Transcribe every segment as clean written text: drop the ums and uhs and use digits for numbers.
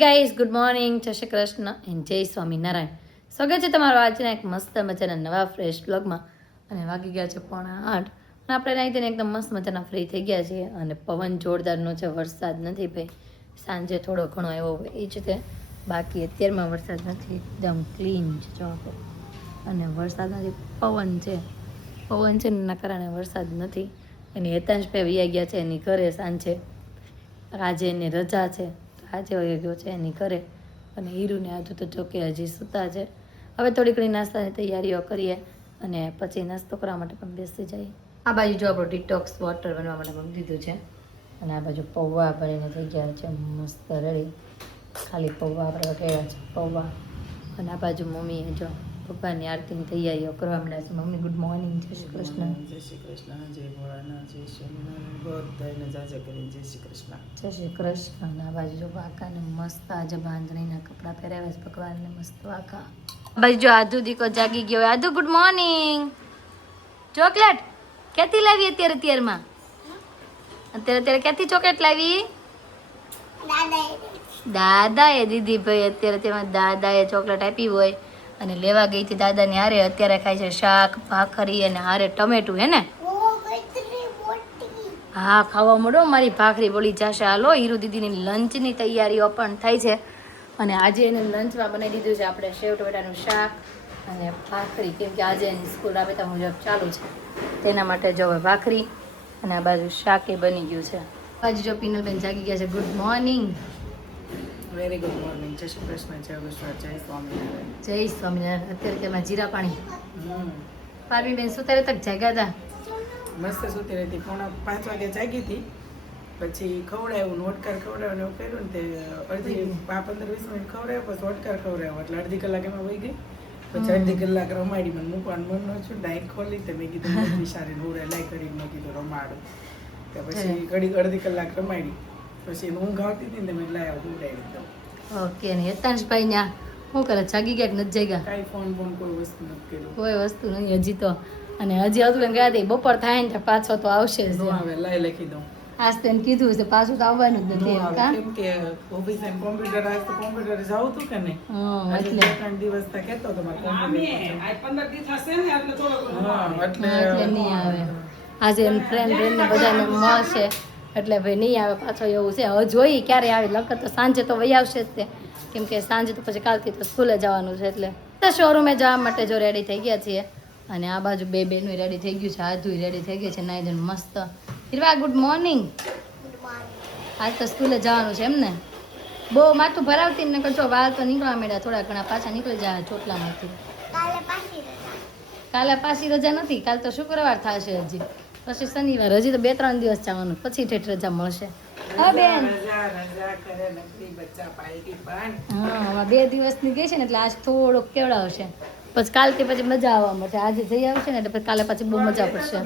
Guys good morning, જય Shri Krishna and જય સ્વામિનારાયણ. સ્વાગત છે તમારો આજના એક મસ્ત મજાના નવા ફ્રેશ બ્લોગમાં. અને વાગી ગયા છે 7:45 અને આપણે નાઈ ધોઈને એકદમ મસ્ત મજાના ફ્રી થઈ ગયા છીએ. અને પવન જોરદારનો છે, વરસાદ નથી ભાઈ. સાંજે થોડો ઘણો એવો એ જ તે, બાકી અત્યારમાં વરસાદ નથી, એકદમ ક્લીન છે જો આપણે. અને વરસાદ નથી, પવન છે ને એના કારણે વરસાદ નથી. એની હેતાંશભાઈ વૈયા ગયા છે એની ઘરે સાંજે, આજે એની રજા છે. આજે વહી ગયો છે એની ઘરે. અને હીરુને આજુ તો જોકે હજી સૂતા છે. હવે થોડી ઘણી નાસ્તાની તૈયારીઓ કરીએ અને પછી નાસ્તો કરવા માટે પણ બેસી જઈએ. આ બાજુ જો આપણું ડિટોક્સ વોટર બનવા માટે મૂકી દીધું છે. અને આ બાજુ પૌવા ભરીને થઈ ગયા છે મસ્ત રેડી. ખાલી પૌવા આપણે વઘાર્યા છે પૌવા. અને આ બાજુ મમ્મીએ જો ભગવાનની આરતીની તૈયારીઓ કરવા માંડ્યા છે. મમ્મી ગુડ મોર્નિંગ, જય શ્રી કૃષ્ણ. જય શ્રી કૃષ્ણ, જય ભોળાનાથ, જય સ્વામિનારાયણ, બધાને જાજા કરીને જય શ્રી કૃષ્ણ. જય શ્રી કૃષ્ણ. અને આ બાજુ જો વાકાને મસ્ત આજે બાંધણીના કપડાં પહેરાવ્યા છે ભગવાનને, મસ્ત વાકા. બાજુ જો આધુ દીકો જાગી ગયો. આધુ ગુડ મોર્નિંગ. ચોકલેટ ક્યાંથી લાવી અત્યારમાં? અત્યારે ક્યાંથી ચોકલેટ લાવી? દાદાએ દીધી ભાઈ. અત્યારે તેમાં દાદાએ ચોકલેટ આપી હોય અને લેવા ગઈ હતી દાદાની હારે. અત્યારે ખાય છે શાક ભાખરી અને હારે ટમેટું. હે ને? હા, ખાવા મળો, મારી ભાખરી બોલી જશે. હાલો, હીરુ દીદીની લંચની તૈયારીઓ પણ થાય છે. અને આજે એને લંચમાં બનાવી દીધું છે આપણે સેવ ટમેટાનું શાક અને ભાખરી, કેમ કે આજે એની સ્કૂલ રાબેતા મુજબ ચાલુ છે તેના માટે જો ભાખરી અને આ બાજુ શાક એ બની ગયું છે. બાજુ જો પિનલબેન જાગી ગયા છે. Good morning. Very good morning. જય શ્રી કૃષ્ણ, જય વિશ્વ, જય સ્વામિનારાયણ. જય સ્વામિનારાયણ. અત્યારે તેમાં જીરા પાણી. પારવીબેન સુતારે તક જાગ્યા હતા? મસ્ત સૂતી રહેતી. 4:45 વાગે જાગી હતી. પછી ખવડાવ્યું, ઓટકાર ખવડાવ્યું એવું કર્યું ને તે અડધી 15-20 મિનિટ ખવડાવ્યો, પછી ઓટકાર ખવડાવ્યો એટલે અડધી કલાક એમાં વહી ગઈ. પછી અડધી કલાક રમાડી. મને મૂકવાનું મન ન છું, ડાયટ ખોલી તે મેં કીધું વિચારી નોરે લાઈ કરીને મેં કીધું રમાડું. તો પછી અડધી કલાક રમાડી. પછી ઊંઘ આવતી હતી ને મેં લાવ્યા ઉડાવી દઉં. ઓકે. ને હેતાંશભાઈ ત્યાં શું કરે? જાગી ગયા કે નથી જાગ્યા? કાંઈ ફોન કોઈ વસ્તુ નથી કર્યું. કોઈ વસ્તુ નહીં હજી તો. અને હજી હતું ગયા હતી બપોર થાય ને પાછો તો આવશે જ. હવે લાઈ લખી દઉં. આજ તો એને કીધું છે પાછું તો આવવાનું જ નથી. કેમ કે ઓફિસે કોમ્પ્યુટર આજ તો કોમ્પ્યુટર જાવ તું કે નહીં? એટલે 3 દિવસ તા કેતો તો મારે કોમ્પ્યુટર આ 15 દિવસ હશે ને એટલે થોડો એટલે નહીં આવે. આજે એમ ફ્રેન્ડ ને બધાને મળશે એટલે ભાઈ નહીં આવે પાછો એવું છે. હવે જોઈ ક્યારે આવે. લખત તો સાંજે તો વહી આવશે જ તે, કેમ કે સાંજે તો પછી કાલથી તો સ્કૂલે જવાનું છે એટલે શોરૂમે જવા માટે જો રેડી થઈ ગયા છીએ. અને આ બાજુ બે બેનું રેડી થઈ ગયું છે, આધું રેડી થઈ ગઈ છે નાઈ ધોઈને મસ્ત. હિરવા ગુડ મોર્નિંગ. આજ તો સ્કૂલે જવાનું છે એમ ને? બહુ માથું ભરાવતી ને કરજો, વાળ તો નીકળવા માંડ્યા થોડા ઘણા, પાછા નીકળી જાય ચોટલામાંથી. કાલે પાછી રજા નથી, કાલે તો શુક્રવાર થશે હજી, પછી શનિવાર, હજી તો 2-3 દિવસ જવાનું, પછી ઠેઠ રજા મળશે. હા બેન, હા 2 દિવસની ગઈ છે ને એટલે આજ થોડોક કેવડાવશે, પછી કાલથી પછી મજા આવવા મળશે. આજે જઈ આવશે ને એટલે પછી કાલે પછી બહુ મજા પડશે.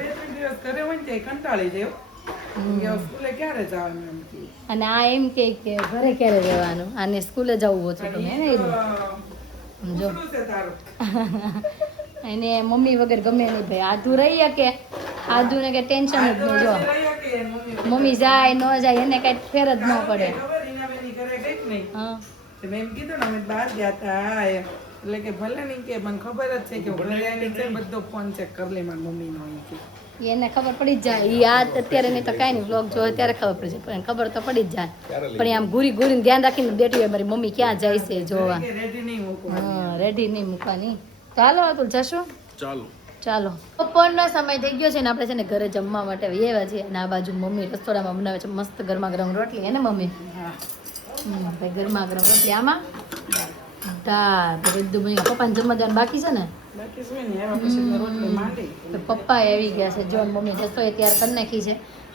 અને આ એમ કે ઘરે ક્યારે રહેવાનું, આને સ્કૂલે જવું ઓછું તમે ને સમજો. એને મમ્મી વગર ગમે નહીં ભાઈ. આધું રહી કે આધું ને કઈ ટેન્શન જ નહીં. જો મમ્મી જાય ન જાય એને કઈ ફેર જ ન પડે. હા મેં કીધું ને અમે બહાર ગયા હતા એટલે કે ભલે નહીં કે મને ખબર જ છે કે બધો ફોન ચેક કરી લે મારી મમ્મીનો. એને ખબર પડી જ જાય. એ આ અત્યારે નહીં તો કાંઈ નહીં, વ્લોગ જોવે ત્યારે ખબર પડી જાય, પણ ખબર તો પડી જ જાય. પણ આમ ઘૂરી ઘૂરીને ધ્યાન રાખીને બેઠી હોય મારી મમ્મી ક્યાં જાય છે જોવા. હા રેડી નહીં મૂકવાની. તો હાલો અતુલ જશું. ચાલો બપોરનો સમય થઈ ગયો છે ને આપણે છે ને ઘરે જમવા માટે આવ્યા છીએ. અને આ બાજુ મમ્મી રસોડામાં બનાવે છે મસ્ત ગરમા ગરમ રોટલી. હે ને મમ્મી? ભાઈ ગરમા ગરમ રોટલી, આમાં દાળ. બધું પપ્પાને જમવા દેવાનું બાકી છે ને? પપ્પા આવી ગયા છે જો. મમ્મી રસોઈ તૈયાર કરી નાખી છે.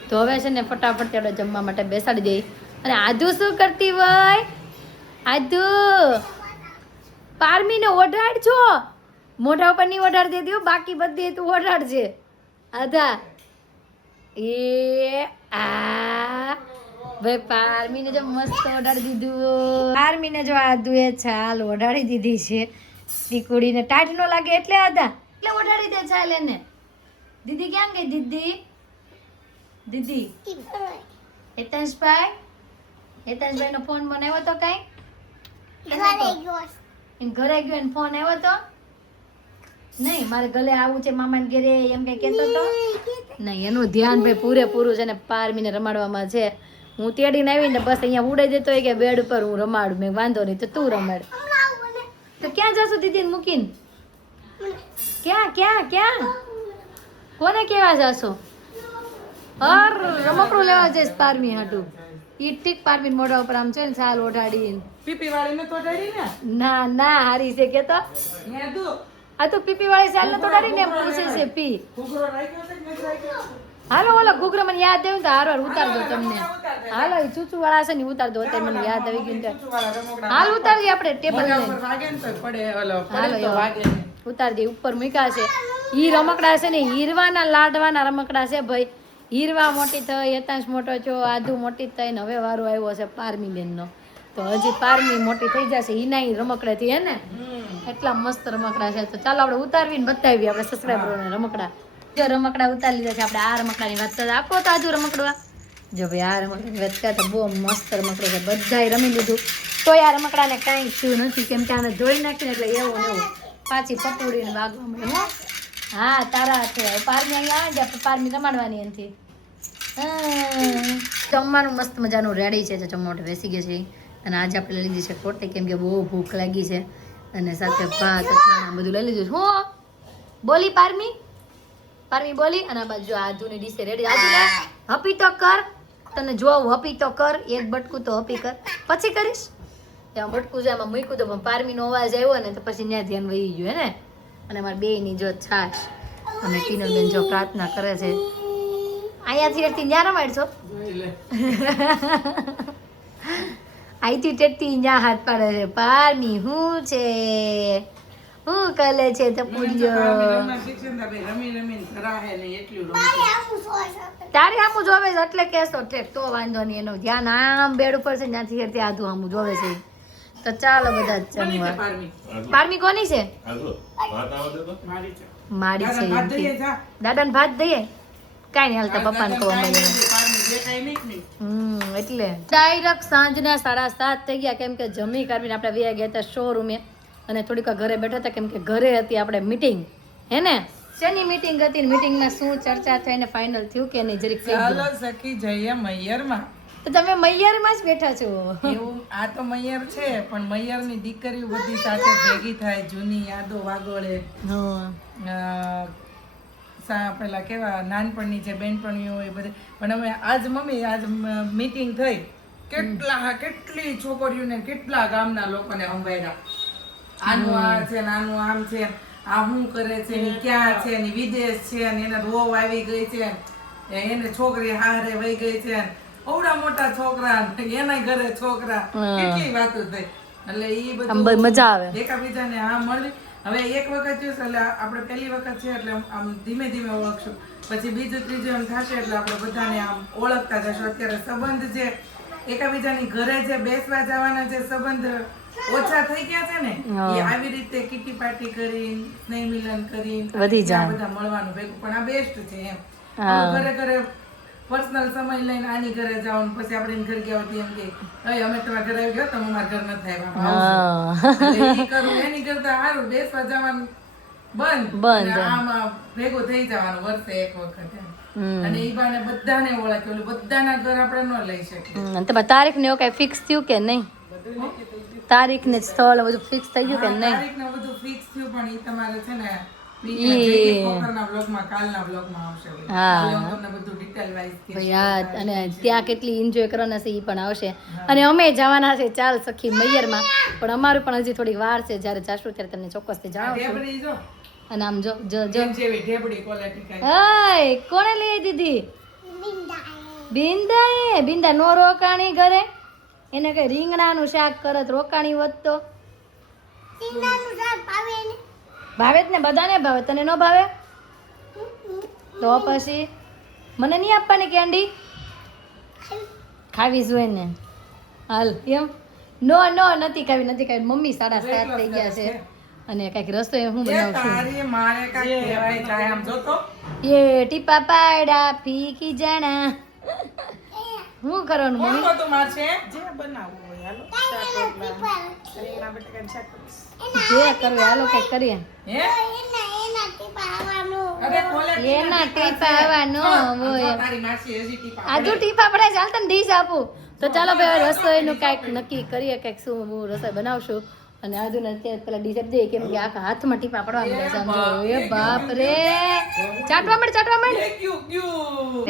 તો હવે છે ને ફટાફટ આપણે જમવા માટે બેસાડી દઈ. અને આધુ શું કરતી હોય? આધુ પારમીને ઓઢાડજો. મોઢા ઉપર નહીં ઓઢાડ દેતી, બાકી બધી તું ઓઢાડજે. આધા એ આ ભાઈ પારમીને જો મસ્ત ઓઢાડી દીધું. પારમીને જો આધુએ છાલ ઓઢાડી દીધી છે. દીકુડીને ટાઢ ન લાગે એટલે આધા એટલે ઓઢાડી દે છાલ એને. દીદી ક્યાં ગઈ? દીદી હેતાંશભાઈ નો ફોન બનાવ્યો તો કઈ? એને ઘરે ગયો એને ફોન આવ્યો તો નહીં મારે ઘરે આવું છે મામાને ઘરે એમ કઈ કહેતો તો નહીં એનું ધ્યાન ભાઈ પૂરેપૂરું છે ને પારમીને રમાડવામાં છે હું તેડીને આવીને બસ અહીંયા ઉડાઈ દેતો હોય કે બેડ ઉપર હું રમાડું મેં વાંધો નહીં તો તું રમાડ તો ક્યાં જશો દીદીને મૂકીને ક્યાં કોને કેવા જશો રમકડું લેવા જઈશ પારમી હાટું ઈ ઠીક પારમી મોઢા ઉપર આમ છે ને છાલ ઓઢાડીને પીપી વાળીને તો ડરી ને ના હારી છે કે તો ને દુ આ તો પીપી વાળી સાલ તો ડરીને એમ પૂછે છે પી ઘૂઘરો રાખ્યો છે કે નથી રાખ્યો હાલો ઓલો ઘૂઘરો મને યાદ આવ્યું તો હારો ઉતાર દો તમને હાલો એ ચૂચુ વાળા છે ને ઉતાર દો અત્યારે મને યાદ આવી ગયું તો વાળા રમકડા હાલ ઉતારજે આપણે ટેબલ મોઢા લઈને ઉપર વાગે ને તો પડે ઓલો હાલો પડે તો વાગે ને ઉતાર દે ઉપર મૂક્યા છે ઈ રમકડા છે ને હીરવાના લાડવાના રમકડા છે ભાઈ હીરવા મોટી થઈ યતાંશ મોટો છો આધુ મોટી થઈ ને હવે વારો આવ્યો છે પારમી બેનનો તો હજી પારમી મોટી થઈ જશે ઈના ઈ રમકડાથી હે ને એટલા મસ્ત રમકડા છે તો ચાલો આપણે ઉતારવીને બતાવીએ આપણે સબસ્ક્રાઈબરોને રમકડા જો રમકડા ઉતારી લીધા છે આપણે આ રમકડાની વાત તો આપો તો આજુ રમકડવા જો ભાઈ આ રમકડાની વાત કરે તો બહુ મસ્ત રમકડો છે બધાય રમી લીધું તોય આ રમકડાને કાંઈ થયું નથી કેમ કે આને ધોઈ નાખીને એટલે એવું ને એવું પાછી પપોડીને વાગવા મળે હો હા તારા હાથે પારમી અહીંયા આવે જાય પારમી રમાડવાની એનાથી જમવાનું મસ્ત મજાનું રેડી છે જમવા માટે બેસી ગયા છે અને આજે આપણે લઈ લીધી છે કોટી કેમ કે બહુ ભૂખ લાગી છે અને સાથે ભાત અથાણા બધું લઈ લીધું છે હું બોલી પારમી બોલી અને આ બાજુ આધુની ડીશે રેડી આધુ લે હપી તો કર તને જોઉં હપી તો કર એક બટકું તો હપી કર પછી કરીશ ત્યાં બટકું છે એમાં મૂક્યું તો પણ પારમીનો અવાજ આવ્યો ને તો પછી ત્યાં ધ્યાન વહી ગયું હે ને અને અમારા બેયની જો છાશ અને ટીનલબેન જો પ્રાર્થના કરે છે અહીંયાથી ટેટથી ત્યાં રમાડશો જોઈ લે અહીંથી ટેટથી ત્યાં હાથ પાડે છે પારમી હું છે હું કલે છે તો પૂર્યો તારે આમું જોવે છે એટલે કેસો ઠેક તો વાંધો નહીં એનું ધ્યાન આમ બેડ ઉપર છે ત્યાંથી હેરથી આધું આમું જોવે છે તો ચાલો બધા જ જમવા પારમી કોની છે મારી છે દાદાને ભાત દઈએ કાંઈ નહીં હાલતા પપ્પાને કહો એટલે ડાયરેક્ટ સાંજના 7:30 થઈ ગયા કેમ કે જમી કાઢીને આપણે વ્યા ગયા હતા શોરૂમે અને થોડીક વાર ઘરે બેઠા હતા કેમ કે ઘરે હતી આપણે મીટિંગ હે ને શેની મીટિંગ હતી મીટિંગમાં શું ચર્ચા થઈને ફાઇનલ થયું કે નહીં જરીક ચાલો સખી જઈએ મૈયરમાં તો તમે મૈયરમાં જ બેઠા છો એવું આ તો મૈયર છે પણ મૈયરની દીકરીઓ બધી સાથે ભેગી થાય જૂની યાદો વાગોળે પેલા કેવા નાનપણની જે બેનપણીઓ હોય બધી પણ હવે આજ મમ્મી આજ મીટિંગ થઈ કેટલી છોકરીઓને કેટલા ગામના લોકોને અંબાયરા આનું આ છે ને આનું આમ છે આ શું કરે છે ને ક્યાં છે ને વિદેશ છે ને એના વહુ આવી ગઈ છે એને છોકરી હારે વહી ગઈ છે અવડા મોટા છોકરા એના ઘરે છોકરા કેટલી વાતો થઈ એટલે ઈ બધું મજા આવે એકાબીજાને આ મળી હવે એક વખત જોઈશ એટલે આપણે પહેલી વખત છે એટલે આમ ધીમે ધીમે ઓળખશું પછી બીજું ત્રીજું એમ થશે એટલે આપણે બધાને આમ ઓળખતા જશું અત્યારે સંબંધ જે એકાબીજાની ઘરે જે બેસવા જવાના જે સંબંધ ઓછા થઈ ગયા છે ને એ આવી રીતે કિટી પાર્ટી કરી સ્નેહ મિલન કરી વધી જાય બધા મળવાનું ભેગું પણ આ બેસ્ટ છે એમ ઘરે ઘરે પર્સનલ સમય લઈને આની ઘરે જાવ પછી આપણે ઘર ગયા હોતી એમ કે અમે તમારા ઘરે આવી ગયો તમે અમારા ઘર નથી આવ્યા ઈ કરું એની કરતા સારું બેસવા જવાનું બંધ આમ ભેગું થઈ જવાનું વર્ષે એક વખત અને ઈ બાને બધાને ઓળખ્યું બધાના ઘર આપણે ન લઈ શકીએ તમારે તારીખ ને એવું કઈ ફિક્સ થયું કે નહીં તારીખ ને સ્થળ બધું ફિક્સ થઈ ગયું કે નહીં તારીખ ને બધું ફિક્સ થયું પણ ઈ તમારે છે ને અને ત્યાં કેટલી એન્જોય કરવાના છે એ પણ આવશે અને અમે જવાના છે ચાલ સખી મૈયરમાં પણ અમારું પણ હજી થોડી વાર છે જ્યારે જાશું ત્યારે તમને ચોક્કસથી જણાવશું અને આમ જો જો જો કોને લઈ દીધી બિંદા નો રોકાણી ઘરે એને કઈ રીંગણાનું શાક કરત રોકાણી વધતો ભાવે જ ને બધાને ભાવે તને ન ભાવે તો પછી મને નહીં આપવાની કેન્ડી ખાવી જોઈએ ને હાલ એમ નો નથી ખાવી મમ્મી 7:30 થઈ ગયા છે અને કઈક રસ્તો હું બનાવશું એ ટીપા પાડા ફીકી જાણા શું કરવાનું મમ્મી ચણા બટાકાનું શાક કરીશ. જે કરવું હાલો કઈ કરીએ હે અરે કોલે એના ટીપા આવવાનું હોય તારી માસી હજી ટીપા આજુ ટીપા પડે ચાલ તને ડીશ આપું તો ચાલો ભાઈ રસોઈનું કાંઈક નક્કી કરીએ કંઈક શું હું રસોઈ બનાવશું અને આજુને અત્યારે પેલા ડીશ આપી દઈએ કેમ કે આખા હાથમાં ટીપા પડવા મળે સમજો એ બાપ રે ચાટવા માંડ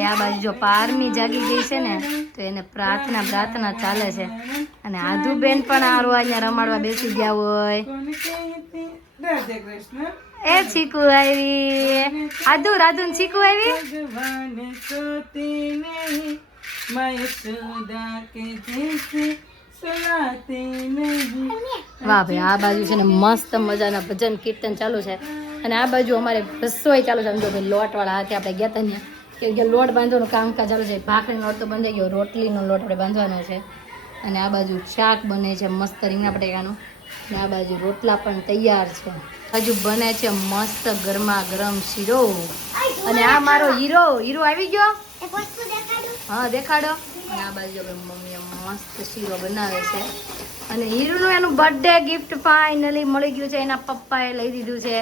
આ બાજુ જો પારમી જાગી ગઈ છે ને તો એને પ્રાર્થના ચાલે છે અને આધુ બેન પણ આરો અહીંયા રમાડવા બેસી ગયા હોય કોને કહેતી રાધે કૃષ્ણ એ ચીકુ આવી રાધુ ને ચીકુ આવી भगवान सोते नहीं मैं यशोदा के जैसे सुलाते नहीं વાહ ભાઈ આ બાજુ છે ને મસ્ત મજાના ભજન કીર્તન ચાલુ છે અને આ બાજુ અમારે રસોઈ ચાલુ છે સમજો ભાઈ લોટ વાળા હાથે આપણે ગયા હતા ને કે લોટ બાંધવાનું કામકાજ ચાલુ છે ભાખરીનો લોટ તો બંધાઈ ગયો રોટલીનો લોટ આપણે બાંધવાનો છે અને આ બાજુ શાક બને છે મસ્ત રીંગણા બટેકાનું અને આ બાજુ રોટલા પણ તૈયાર છે હજુ બને છે મસ્ત ગરમા ગરમ શીરો અને આ મારો હીરો આવી ગયો હા દેખાડો અને આ બાજુ આપણે મમ્મીએ મસ્ત શીરો બનાવે છે અને હીરુનું એનું બર્થડે ગિફ્ટ ફાઇનલી મળી ગયું છે એના પપ્પાએ લઈ દીધું છે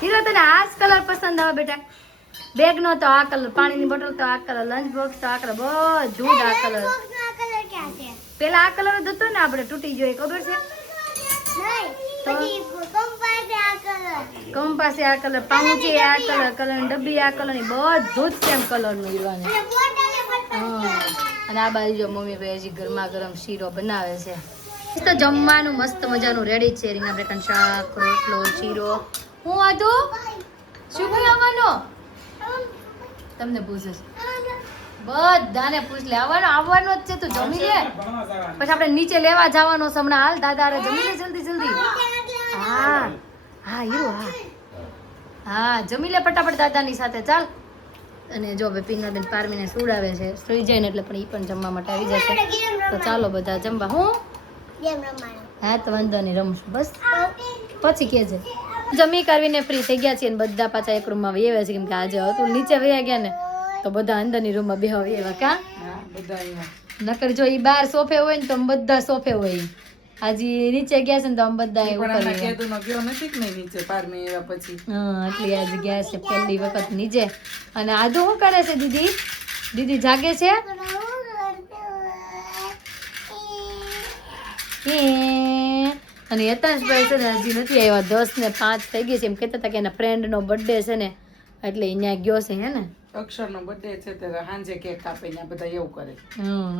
હીરો તને આ જ કલર પસંદ આવે બેટા બેગનો તો આ કલર પાણીની બોટલ તો આ કલર લંચ બોક્સ તો આ કલર બધું જ આ કલર પેલા આ કલર જ હતો ને આપણે તૂટી ગયો એ ખબર છે કંપાસે આ કલર પાઉચી આ કલર ડબ્બી આ કલર ની બધું જ સેમ કલર નું હીરાને અને આ બાજુ જો મમ્મી ભાઈ હજી ગરમા ગરમ શીરો બનાવે છે તો જમવાનું મસ્ત મજાનું રેડી છે રીંગણા બટાકાનું શાક રોટલો શીરો હું હતું શું આવવાનો તમને પૂછે છે બધાને પૂછ લે આવવાનો જ છે તું જમી લે પછી આપણે નીચે લેવા જવાનો છે હમણાં હાલ દાદા અરે જમી લે જલ્દી હા હીરો હા જમી લે ફટાફટ દાદાની સાથે ચાલ અને જો ભાઈ પિંગલબેન પારમીને સુડાવે છે સુઈ જાય ને એટલે પણ એ પણ જમવા માટે આવી જશે તો ચાલો બધા જમવા હું હા તો વાંધો નહીં રમશું બસ પછી કેજે જમી કરવીને ફ્રી થઈ ગયા છીએ ને બધા પાછા એક રૂમમાં વહી આવ્યા છે કેમ કે આજે હતું નીચે વહી ગયા ને તો બધા અંદરની રૂમમાં બેહવા વહી આવ્યા કા બધા અહીંયા નકર જો ઈ બહાર સોફે હોય ને તો બધા સોફે હોય આજે નીચે ગયા છે ને તો આમ બધા ઉપર પણ ગયા. કેદુનો ગયો નથી કે નહીં નીચે પારમી આવ્યા પછી હા એટલે આજે ગયા છે પહેલી વખત નીચે અને આદુ શું કરે છે દીદી જાગે છે અને યતાંશભાઈ છે ને હજી નથી આવ્યા 10 ને 5 થઈ ગઈ છે એમ કહેતા હતા કે એના ફ્રેન્ડનો બર્થડે છે ને એટલે અહીંયા ગયો છે હે ને અક્ષરનો બર્થડે છે ત્યારે સાંજે કેક કાપે અહીંયા બધા એવું કરે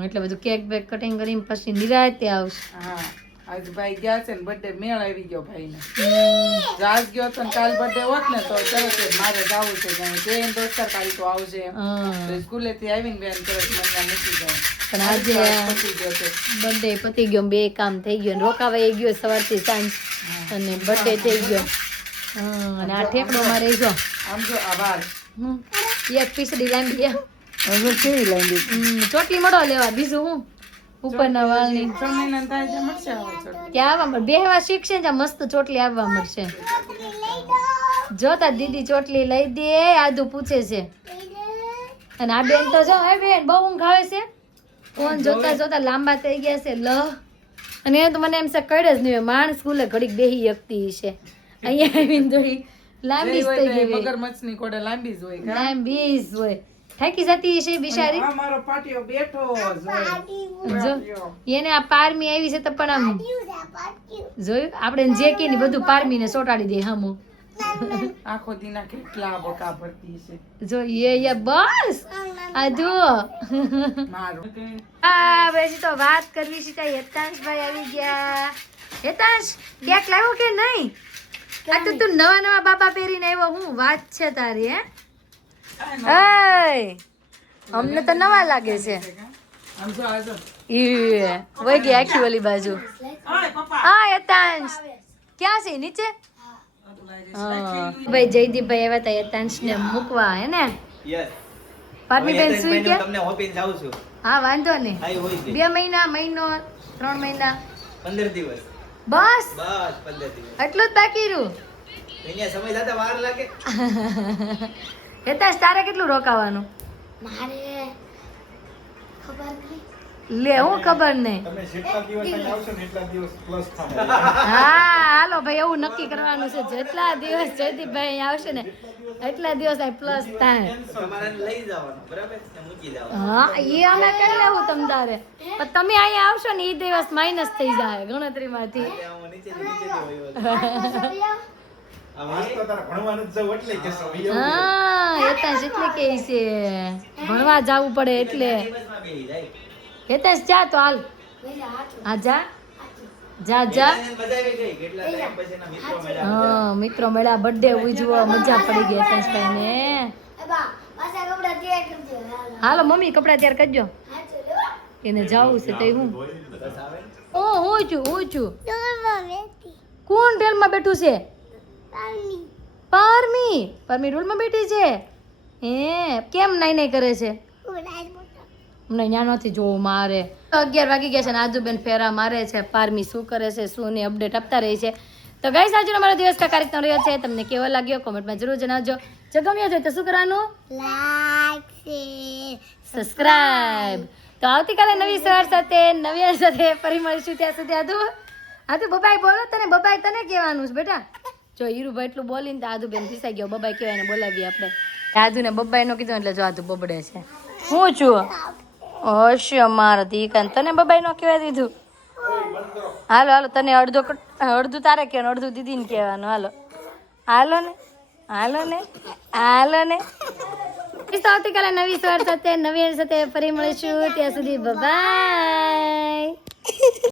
એટલે બધું કેક બેક કટિંગ કરીને પછી નિરાતે આવશે હા આજ ભાઈ ગયા છે ને બર્થડે મેળ આવી ગયો ભાઈને આજ ગયો તો ને કાલ બર્થડે હોત ને તો તરત જ મારે જાવું છે જાણે કે એમ દોસ્તાર કાલ તો આવશે તો સ્કૂલેથી આવીને બેન તરત મને મૂકી જાય પણ આજે પતી ગયો છે બર્થડે પતી ગયો બે કામ થઈ ગયું રોકાવાઈ ગયો સવારથી સાંજ અને બર્થડે થઈ ગયો અને આ ઠેકડો મારે જો આમ જો આભાર એક પીસડી લાંબી હવે કેવી લાંબી ચોટલી મળો લેવા બીજું હું ઉપરના વાળની 6 મહિના થાય છે મળશે હવે ત્યાં આવવા મળે બેહવા શીખશે ને ત્યાં મસ્ત ચોટલી આવવા મળશે જોતા દીદી ચોટલી લઈ દે આદુ પૂછે છે અને આ બેન તો જો હે બેન બહુ ઊંઘ આવે છે ફોન જોતા લાંબા થઈ ગયા છે લ અને એ તો મને એમ છે કડે જ નહીં માણ સ્કૂલે ઘડીક બેહી શકતી છે અહીંયા આવીને જોઈ લાંબી જ થઈ ગઈ મગરમચ્છની કોડે લાંબી જ હોય લાંબી જ હોય થાકી જતી છે બિચારી આ મારો પાટિયો બેઠો જો એને આ પારમી આવી છે તો પણ આમ જોયું આપણે જે કે બધું પારમીને સોટાડી દે હમું આખો દીના કેટલા બકા ભરતી છે જો એ બસ આ જો મારું આ બેસી તો વાત કરવી છે ત્યાં હેતાંશભાઈ આવી ગયા હેતાંશ કેક લાવ્યો કે નહીં આ તો તું નવા બાબા પહેરીને આવ્યો હું વાત છે તારી હે અમને તો નવા લાગે છે આમ જો આ જો વહી ગઈ આખી ઓલી બાજુ હા યતાંશ ક્યાં છે નીચે ભાઈ જયદીપભાઈ આવ્યા હતા યતાંશ ને મૂકવા હે ને પારમી બેન સુઈ ગયા તમને હોપીને જાઉં છું હા વાંધો નહીં આઈ હોય છે 2 મહિના મહિનો 3 મહિના 15 દિવસ બસ બસ 15 દિવસ એટલું જ બાકી રહ્યું અહીંયા સમય થતા વાર લાગે હેતાંશ તારે કેટલું રોકાવાનું લે હું ખબર નહીં તમે જેટલા દિવસ અહીં આવશો ને એટલા દિવસ પ્લસ થાય. હા હાલો ભાઈ એવું નક્કી કરવાનું છે જેટલા દિવસ જયદીપભાઈ અહીં આવશે ને એટલા દિવસ અહીં પ્લસ થાય તમારે લઈ જવાનું બરાબર ને મૂકી જવાનું હા એ અમે કરી લેવું તમ તારે પણ તમે અહીંયા આવશો ને એ દિવસ માઇનસ થઈ જાય ગણતરીમાંથી એટલે હું નીચેથી વયો આજ તો તારે ભણવાનું જ જવું એટલે કે સમય એવું. હા હેતાંશ એટલે કે છે ભણવા જવું પડે એટલે દિવસમાં બેહી જાય હેતાંશ જા તો હાલ હા જા જા જા બધાય ગઈ કેટલા ટાઈમ પછી એના મિત્રો મળ્યા હા મિત્રો મળ્યા બર્થડે ઉજવો મજા પડી ગઈ હેતાંશભાઈ ને હાલો મમ્મી કપડા તૈયાર કરજો એને જાવું છે તો હું બસ આવે ને. હું છું કોણ રેલમાં બેઠું છે પરમી રૂલમાં બેઠી છે હે કેમ નાઈ નાઈ કરે છે અમને ન્યા નથી જોવું મારે 11 વાગી ગયા છે ને આજુબેન ફેરા મારે છે પારમી શું કરે છે શું ની અપડેટ આપતા રહી છે તો ગાઈસ આજનો અમારો દિવસ કા કાર્યક્રમ રહ્યો છે તમને કેવો લાગ્યો કોમેન્ટમાં જરૂર જણાવજો જો ગમ્યો હોય તો શું કરવાનું સબસ્ક્રાઇબ તો આવતીકાલે નવી સવાર સાથે નવી સાથે ફરી મળીશું ત્યાં સુધી આદુ બબાઈ બોલો તને બબાઈ તને કહેવાનું છે બેટા જો હીરુભાઈ એટલું બોલીને તો આદુબેન ફીસાઈ ગયો બબાઈ કહેવાય ને બોલાવીએ આપણે આદુને બબાઈ નો કીધું એટલે જો આદુ બબડે છે હું છું અવશ્ય મારા દીકરા તને બબાઈ નો કહેવા દીધું હાલો હાલો તને અડધું તારે કહેવાનું અડધું દીદીને કહેવાનું હાલો ને આવતીકાલે નવી સવાર સાથે નવી સાથે ફરી મળીશું ત્યાં સુધી બાય